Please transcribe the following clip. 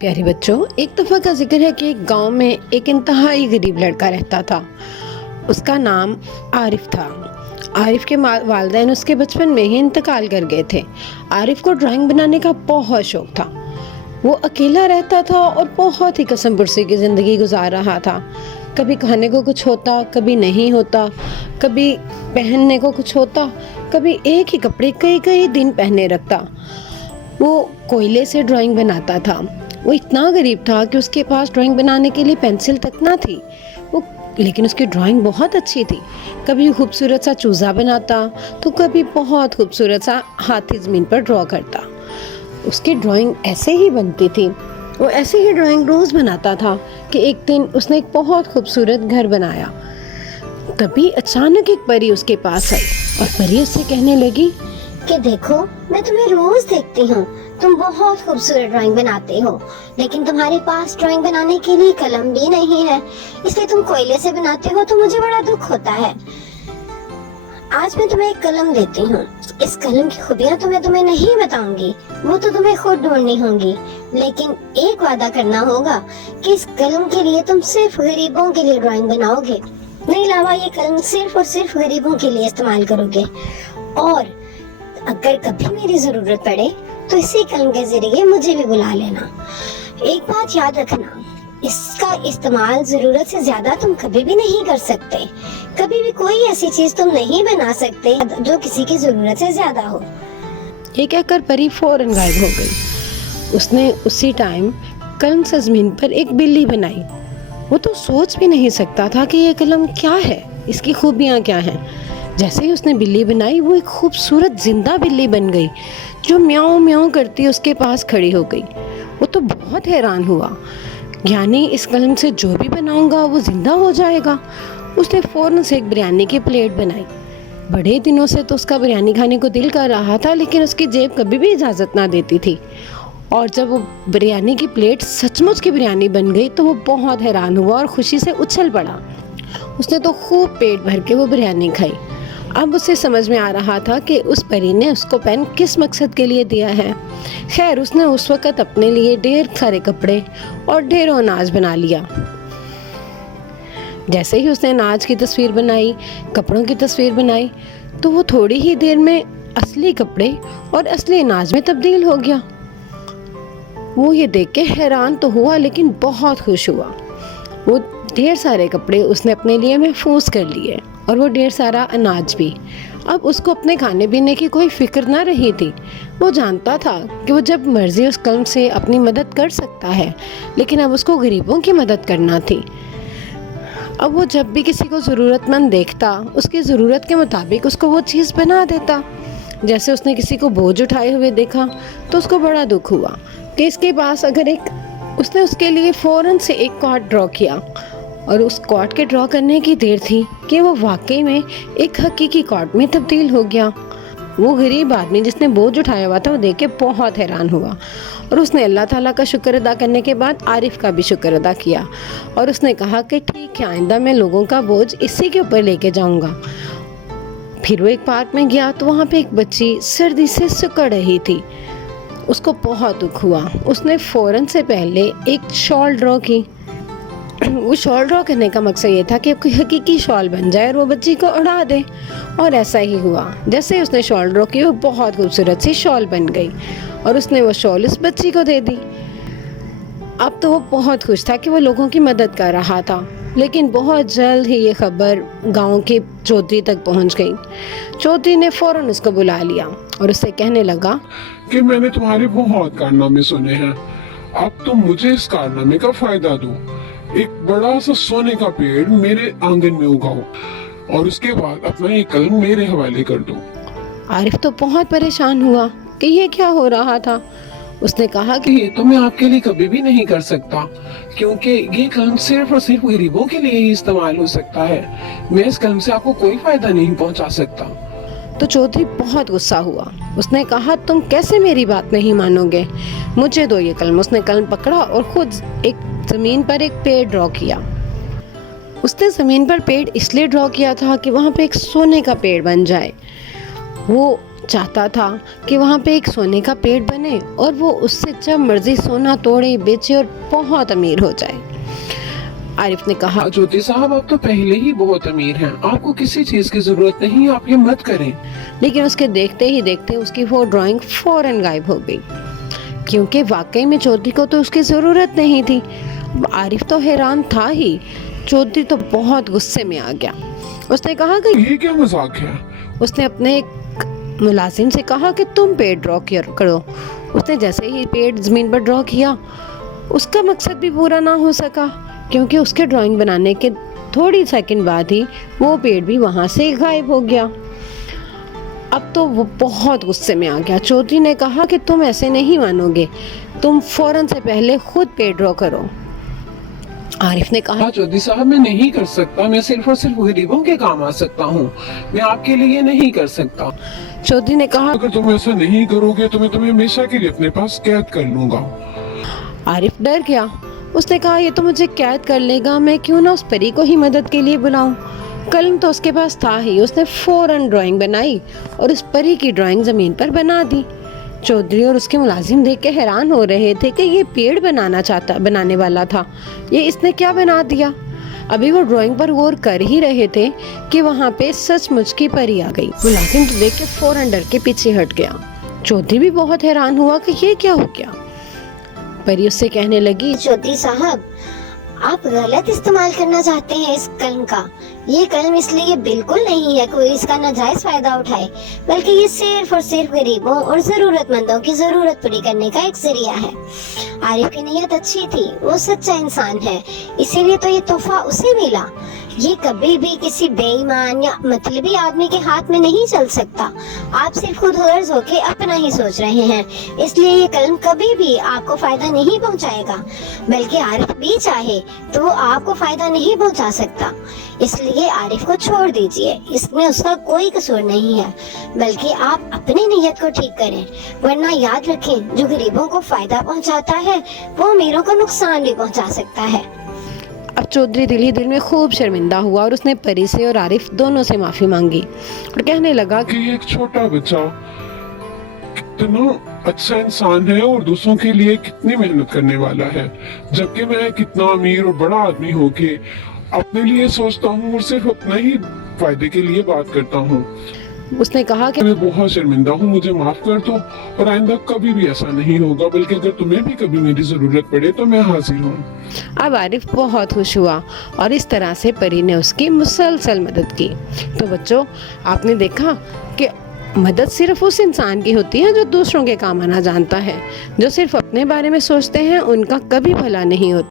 प्यारे बच्चों, एक दफ़ा का जिक्र है कि एक गांव में एक इंतहाई गरीब लड़का रहता था। उसका नाम आरिफ था। आरिफ के वालिदैन उसके बचपन में ही इंतकाल कर गए थे। आरिफ को ड्राइंग बनाने का बहुत शौक था। वो अकेला रहता था और बहुत ही कसम पुरसी की ज़िंदगी गुजार रहा था। कभी खाने को कुछ होता, कभी नहीं होता, कभी पहनने को कुछ होता, कभी एक ही कपड़े कई कई दिन पहने रखता। वो कोयले से ड्राइंग बनाता था। वो इतना गरीब था कि उसके पास ड्राइंग बनाने के लिए पेंसिल तक ना थी। लेकिन उसकी ड्राइंग बहुत अच्छी थी। कभी खूबसूरत सा चूज़ा बनाता तो कभी बहुत खूबसूरत सा हाथी ज़मीन पर ड्रॉ करता। उसकी ड्राइंग ऐसे ही बनती थी। वो ऐसे ही ड्राइंग रोज़ बनाता था कि एक दिन उसने एक बहुत खूबसूरत घर बनाया। तभी अचानक एक परी उसके पास आई और परी उससे कहने लगी कि देखो, मैं तुम्हें रोज देखती हूँ, तुम बहुत खूबसूरत ड्राइंग बनाते हो, लेकिन तुम्हारे पास ड्राइंग बनाने के लिए कलम भी नहीं है, इसलिए तुम कोयले से बनाते हो। तो मुझे बड़ा दुख होता है। आज मैं तुम्हें एक कलम देती हूँ। इस कलम की खूबियाँ तो मैं तुम्हें नहीं बताऊंगी, वो तो तुम्हें खुद ढूंढनी होंगी, लेकिन एक वादा करना होगा कि इस कलम के लिए तुम सिर्फ गरीबों के लिए ड्राइंग बनाओगे। नहीं अलावा ये कलम सिर्फ और सिर्फ गरीबों के लिए इस्तेमाल करोगे, और अगर कभी मेरी जरूरत पड़े तो इसी कलम के जरिए मुझे भी बुला लेना। एक बात याद रखना, इसका इस्तेमाल जरूरत से ज्यादा तुम कभी भी नहीं कर सकते। कभी भी कोई ऐसी चीज तुम नहीं बना सकते जो किसी की जरूरत से ज्यादा हो। ये कहकर परी फौरन गायब हो गई। उसने उसी टाइम कलम से जमीन पर एक बिल्ली बनाई। वो तो सोच भी नहीं सकता था कि ये कलम क्या है, इसकी खूबियाँ क्या हैं। जैसे ही उसने बिल्ली बनाई, वो एक खूबसूरत जिंदा बिल्ली बन गई जो म्याऊं म्याऊं करती उसके पास खड़ी हो गई। वो तो बहुत हैरान हुआ, यानी इस कलम से जो भी बनाऊंगा वो जिंदा हो जाएगा। उसने फ़ौरन से एक बिरयानी की प्लेट बनाई। बड़े दिनों से तो उसका बिरयानी खाने को दिल कर रहा था, लेकिन उसकी जेब कभी भी इजाज़त ना देती थी। और जब वो बिरयानी की प्लेट सचमुच की बिरयानी बन गई तो वो बहुत हैरान हुआ और खुशी से उछल पड़ा। उसने तो खूब पेट भर के वो बिरयानी खाई। अब उसे समझ में आ रहा था कि उस परी ने उसको पेन किस मकसद के लिए दिया है। खैर, उसने उस वक़्त अपने लिए ढेर सारे कपड़े और ढेरों अनाज बना लिया। जैसे ही उसने अनाज की तस्वीर बनाई, कपड़ों की तस्वीर बनाई, तो वो थोड़ी ही देर में असली कपड़े और असली अनाज में तब्दील हो गया। वो ये देख के हैरान तो हुआ, लेकिन बहुत खुश हुआ। वो ढेर सारे कपड़े उसने अपने लिए महफूज कर लिए और वो ढेर सारा अनाज भी। अब उसको अपने खाने पीने की कोई फिक्र ना रही थी। वो जानता था कि वो जब मर्जी उस कलम से अपनी मदद कर सकता है, लेकिन अब उसको गरीबों की मदद करना थी। अब वो जब भी किसी को ज़रूरतमंद देखता, उसकी ज़रूरत के मुताबिक उसको वो चीज़ बना देता। जैसे उसने किसी को बोझ उठाए हुए देखा तो उसको बड़ा दुख हुआ कि इसके पास अगर उसने उसके लिए फ़ौरन से एक कॉर्ड ड्रॉ किया, और उस कॉर्ड के ड्रॉ करने की देर थी कि वो वाकई में एक हकीकी कॉर्ड में तब्दील हो गया। वो गरीब आदमी जिसने बोझ उठाया हुआ था, वो देख के बहुत हैरान हुआ, और उसने अल्लाह ताला का शुक्र अदा करने के बाद आरिफ का भी शुक्र अदा किया। और उसने कहा कि ठीक है, आइंदा मैं लोगों का बोझ इसी के ऊपर लेके जाऊंगा। फिर वो एक पार्क में गया तो वहाँ पे एक बच्ची सर्दी से सिकुड़ रही थी। उसको बहुत दुख हुआ। उसने फ़ौरन से पहले एक शॉल ड्रॉ की। वो शॉल ड्रॉ करने का मकसद ये था कि कोई हकीकी शॉल बन जाए और वो बच्ची को उड़ा दे, और ऐसा ही हुआ। जैसे ही उसने शॉल ड्रॉ की, वो बहुत खूबसूरत सी शॉल बन गई और उसने वो शॉल उस बच्ची को दे दी। अब तो वो बहुत खुश था कि वो लोगों की मदद कर रहा था, लेकिन बहुत जल्द ही ये खबर गांव के चौधरी तक पहुंच गई। चौधरी ने फ़ौरन उसको बुला लिया और उससे कहने लगा कि मैंने तुम्हारे बहुत कारनामे सुने हैं, अब तुम मुझे इस कारनामे का फायदा दो। एक बड़ा सा सोने का पेड़ मेरे आंगन में उगाओ और उसके बाद अपना ये कलम मेरे हवाले कर दो। आरिफ तो बहुत परेशान हुआ कि ये क्या हो रहा था। उसने कहा कि ये तो मैं आपके लिए कभी भी नहीं कर सकता, क्योंकि ये कलम सिर्फ और सिर्फ गरीबों के लिए ही इस्तेमाल हो सकता है। मैं इस कलम से आपको कोई फायदा नहीं पहुंचा सकता। तो चौधरी बहुत गुस्सा हुआ। उसने कहा, तुम कैसे मेरी बात नहीं मानोगे, मुझे दो ये कलम। उसने कलम पकड़ा और खुद एक ज़मीन पर एक पेड़ ड्रॉ किया। उसने ज़मीन पर पेड़ इसलिए ड्रॉ किया था कि वहाँ पे एक सोने का पेड़ बन जाए। वो चाहता था कि वहाँ पे एक सोने का पेड़ बने और वो उससे जब मर्जी सोना तोड़े बेचे और बहुत अमीर हो जाए। आरिफ ने कहा, ज्योति साहब आप तो पहले ही बहुत अमीर हैं, आपको किसी चीज की जरूरत नहीं, आप ये मत करें। लेकिन उसके देखते ही देखते उसकी वो ड्राइंग फौरन गायब हो गई, क्योंकि वाकई में चौधरी को तो उसकी ज़रूरत नहीं थी। आरिफ तो हैरान था ही, चौधरी तो बहुत गुस्से में आ गया। उसने कहा कि ये क्या मजाक है? उसने अपने एक मुलाजिम से कहा कि तुम पेड़ ड्रॉ करो। उसने जैसे ही पेड़ ज़मीन पर ड्रॉ किया, उसका मकसद भी पूरा ना हो सका, क्योंकि उसके ड्राइंग बनाने के थोड़ी सेकंड बाद ही वो पेड़ भी वहाँ से गायब हो गया। अब तो वो बहुत गुस्से में आ गया। चौधरी ने कहा कि तुम ऐसे नहीं मानोगे, तुम फौरन से पहले खुद पेड़ ड्रॉ करो। आरिफ ने कहा, चौधरी साहब मैं नहीं कर सकता, मैं सिर्फ और सिर्फ गरीबों के काम आ सकता हूँ, मैं आपके लिए नहीं कर सकता। चौधरी ने कहा, अगर तुम ऐसा नहीं करोगे तो मैं तुम्हें हमेशा के लिए अपने पास कैद कर लूंगा। आरिफ डर गया। उसने कहा, ये तो मुझे कैद कर लेगा, मैं क्यों ना उस परी को ही मदद के लिए बुलाऊं। कलम तो उसके पास था ही। उसने फौरन ड्राइंग बनाई और उस परी की ड्राइंग जमीन पर बना दी। चौधरी और उसके मुलाजिम देख के हैरान हो रहे थे कि ये पेड़ बनाने वाला था, ये इसने क्या बना दिया। अभी वो ड्राइंग पर गौर कर ही रहे थे कि वहाँ पे सचमुच की परी आ गई। मुलाजिम तो देख के फौरन डर के पीछे हट गया। चौधरी भी बहुत हैरान हुआ कि ये क्या हो गया। परी उससे कहने लगी, चौधरी साहब आप गलत इस्तेमाल करना चाहते हैं इस कलम का। ये कलम इसलिए बिल्कुल नहीं है कोई इसका नाजायज फायदा उठाए, बल्कि ये सिर्फ और सिर्फ गरीबों और जरूरतमंदों की जरूरत पूरी करने का एक जरिया है। आरिफ की नीयत अच्छी थी, वो सच्चा इंसान है, इसीलिए तो ये तोहफा उसे मिला। ये कभी भी किसी बेईमान या मतलबी आदमी के हाथ में नहीं चल सकता। आप सिर्फ खुद गर्ज होके अपना ही सोच रहे हैं, इसलिए ये कलम कभी भी आपको फायदा नहीं पहुंचाएगा। बल्कि आरिफ भी चाहे तो वो आपको फायदा नहीं पहुंचा सकता, इसलिए आरिफ को छोड़ दीजिए, इसमें उसका कोई कसूर नहीं है। बल्कि आप अपनी नीयत को ठीक करें, वरना याद रखें जो गरीबों को फायदा पहुंचाता है वो अमीरों को नुकसान भी पहुंचा सकता है। अब चौधरी दिल ही दिल में खूब शर्मिंदा हुआ और उसने परी से और आरिफ दोनों से माफी मांगी और कहने लगा कि एक छोटा बच्चा कितना अच्छा इंसान है और दूसरों के लिए कितनी मेहनत करने वाला है, जबकि मैं कितना अमीर और बड़ा आदमी होके अपने लिए सोचता हूँ और सिर्फ अपने ही फायदे के लिए बात करता हूँ। उसने कहा कि मैं बहुत शर्मिंदा हूँ, मुझे माफ कर दो और आइंदा कभी भी ऐसा नहीं होगा, बल्कि अगर तुम्हें भी कभी मेरी जरूरत पड़े तो मैं हाजिर हूँ। अब आरिफ बहुत खुश हुआ और इस तरह से परी ने उसकी मुसलसल मदद की। तो बच्चों, आपने देखा कि मदद सिर्फ उस इंसान की होती है जो दूसरों के काम आना जानता है। जो सिर्फ अपने बारे में सोचते हैं उनका कभी भला नहीं होता।